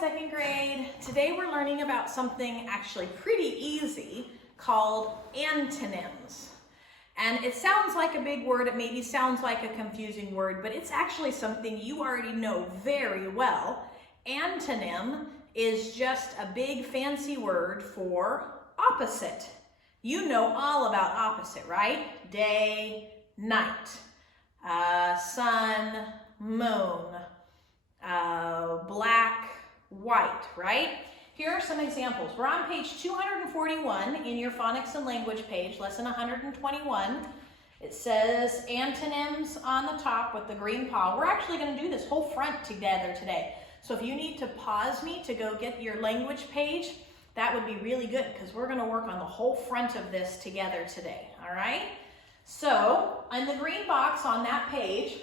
second grade. Today we're learning about something actually pretty easy called antonyms. And it sounds like a big word, it maybe sounds like a confusing word, but it's actually something you already know very well. Antonym is just a big fancy word for opposite. You know all about opposite, right? Day, night, sun, moon, black, white, right? Here are some examples. We're on page 241 in your phonics and language page, lesson 121. It says antonyms on the top with the green paw. We're actually going to do this whole front together today. So if you need to pause me to go get your language page, that would be really good because we're going to work on the whole front of this together today, all right? So in the green box on that page,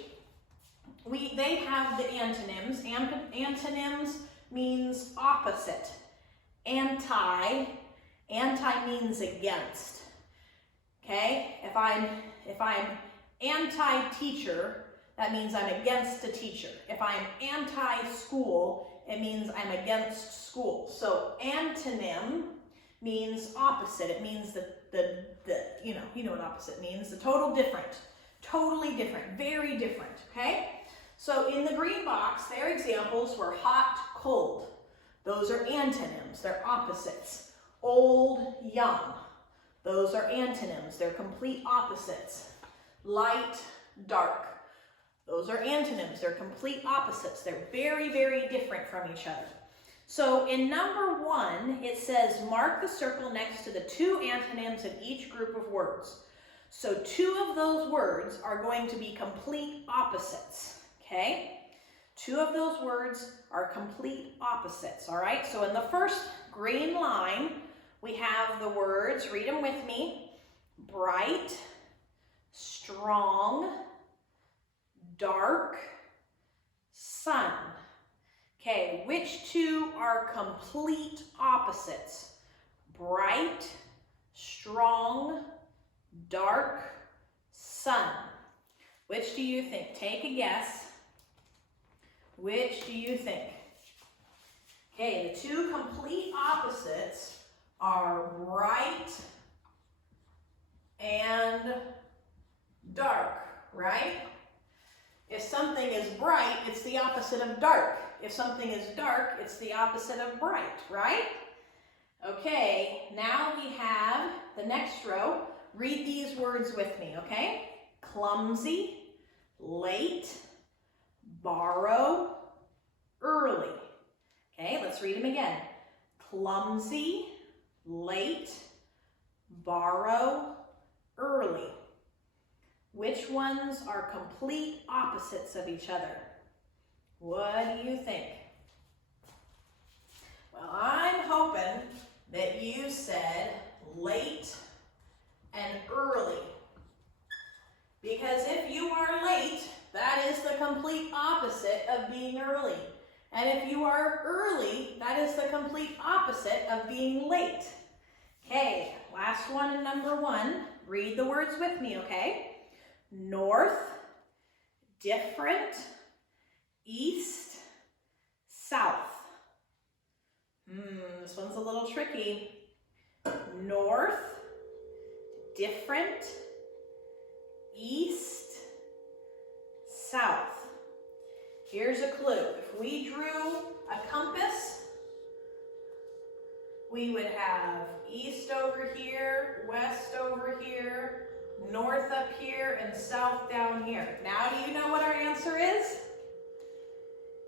they have the antonyms. Antonyms means opposite. Anti means against. Okay? If I'm anti-teacher, that means I'm against a teacher. If I'm anti-school, it means I'm against school. So antonym means opposite. It means you know what opposite means. The totally different, very different, okay? So in the green box, their examples were hot, cold. Those are antonyms, they're opposites. Old, young. Those are antonyms, they're complete opposites. Light, dark. Those are antonyms, they're complete opposites. They're very, very different from each other. So in number 1, it says mark the circle next to the 2 antonyms in each group of words. So 2 of those words are going to be complete opposites. Okay, 2 of those words are complete opposites, all right? So in the first green line, we have the words, read them with me, bright, strong, dark, sun. Okay, which 2 are complete opposites? Bright, strong, dark, sun. Which do you think? Take a guess. Which do you think? Okay, the 2 complete opposites are bright and dark, right? If something is bright, it's the opposite of dark. If something is dark, it's the opposite of bright, right? Okay, now we have the next row. Read these words with me, okay? Clumsy, late, borrow, early. Okay, let's read them again. Clumsy, late, borrow, early. Which ones are complete opposites of each other? What do you think? Well, I'm hoping that you said late and early. Because if you are late, that is the complete opposite of being early. And if you are early, that is the complete opposite of being late. Okay, last one in number 1. Read the words with me, okay? North, different, east, south. This one's a little tricky. North, different, east, south. Here's a clue. If we drew a compass, we would have east over here, west over here, north up here, and south down here. Now, do you know what our answer is?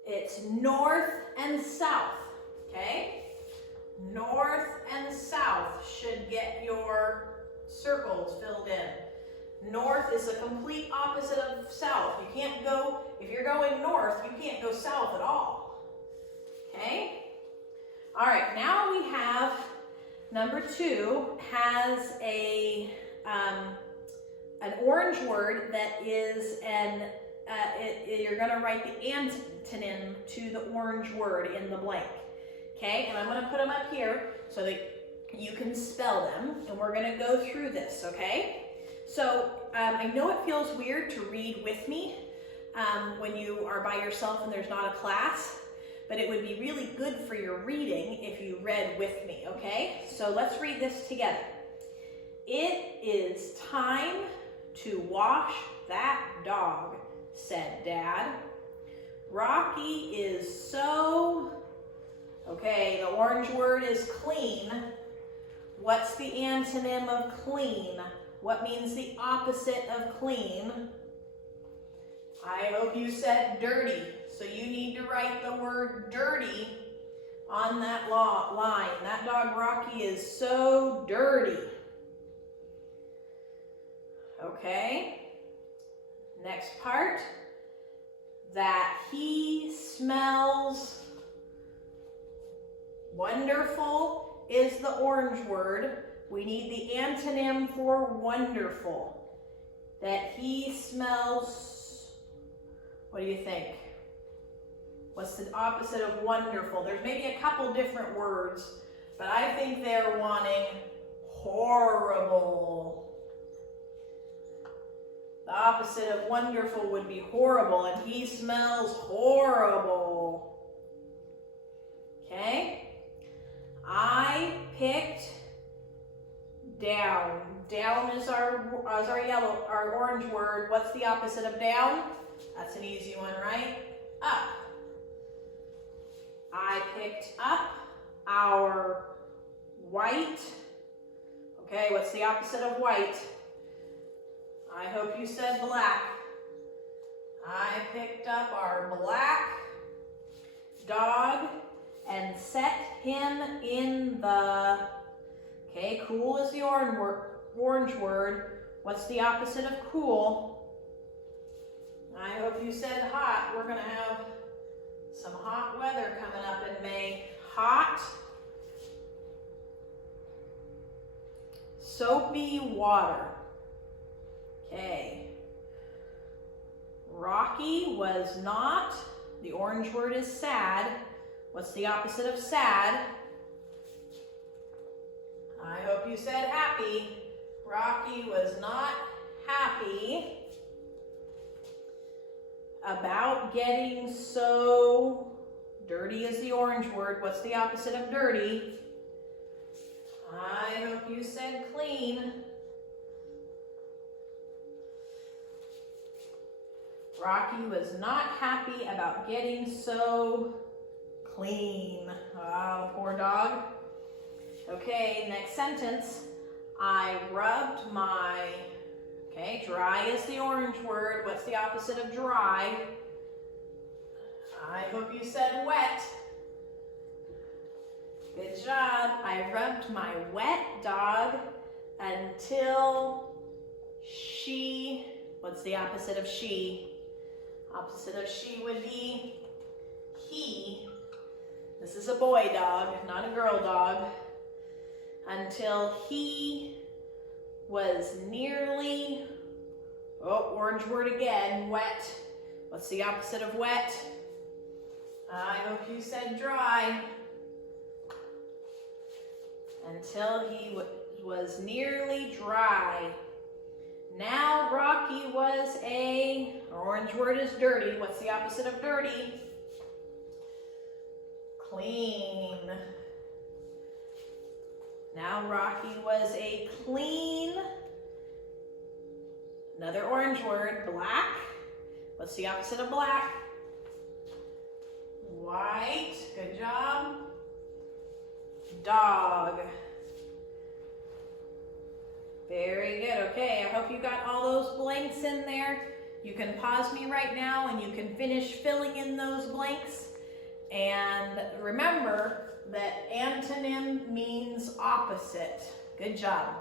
It's north and south, okay? North and south should get your circles filled in. North is the complete opposite of south. You can't go, if you're going north, you can't go south at all. Okay? All right, now we have number 2 has an orange word that is you're going to write the antonym to the orange word in the blank. Okay, and I'm going to put them up here so that you can spell them, and we're going to go through this, okay? So I know it feels weird to read with me when you are by yourself and there's not a class, but it would be really good for your reading if you read with me, okay? So let's read this together. It is time to wash that dog, said Dad. Rocky is so... Okay, the orange word is clean. What's the antonym of clean? What means the opposite of clean? I hope you said dirty. So you need to write the word dirty on that line. That dog Rocky is so dirty. Okay. Next part. That he smells wonderful is the orange word. We need the antonym for wonderful. That he smells, what do you think? What's the opposite of wonderful? There's maybe a couple different words, but I think they're wanting horrible. The opposite of wonderful would be horrible, and he smells horrible. Okay? I picked down. Down is our orange word. What's the opposite of down? That's an easy one, right? Up. I picked up our white. Okay, what's the opposite of white? I hope you said black. I picked up our black dog and set him in the... Okay, cool is the orange word. What's the opposite of cool? I hope you said hot. We're going to have some hot weather coming up in May. Hot. Soapy water. Okay. Rocky was not, the orange word is sad. What's the opposite of sad? I hope you said happy. Rocky was not happy about getting so, dirty is the orange word. What's the opposite of dirty? I hope you said clean. Rocky was not happy about getting so clean. Oh, poor dog. Okay, next sentence. I rubbed my, okay, dry is the orange word. What's the opposite of dry? I hope you said wet. Good job. I rubbed my wet dog until she, what's the opposite of she? Opposite of she would be he. This is a boy dog, not a girl dog. Until he was nearly, oh, orange word again, wet. What's the opposite of wet? I hope you said dry. Until he was nearly dry. Now Rocky was orange word is dirty. What's the opposite of dirty? Clean. Now Rocky was a clean, another orange word, black. What's the opposite of black? White. Good job. Dog. Very good. Okay, I hope you got all those blanks in there. You can pause me right now and you can finish filling in those blanks. And remember that antonym means opposite. Good job.